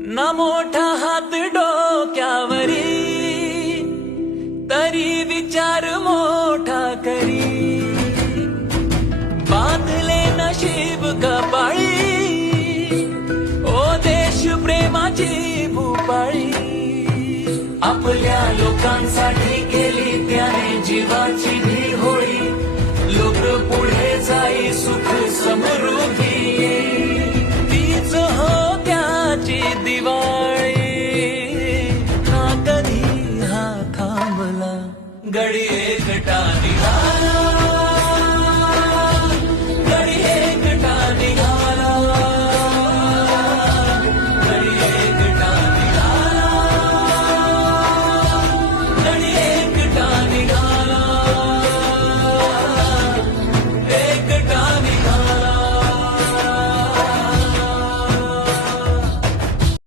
ना मोठा हात डोक्यावरी, तरी विचार मोठा करी. बांधले नशीब कपाळी, ओ देश प्रेमाची भूपाळी. आपल्या लोकांसाठी केली त्याने जीवाची भी होळी. लोक पुढे जाई सुख समृद्धी येई. तीच हो त्याची दिवाळी, ना कधी हा थांबला. गडिये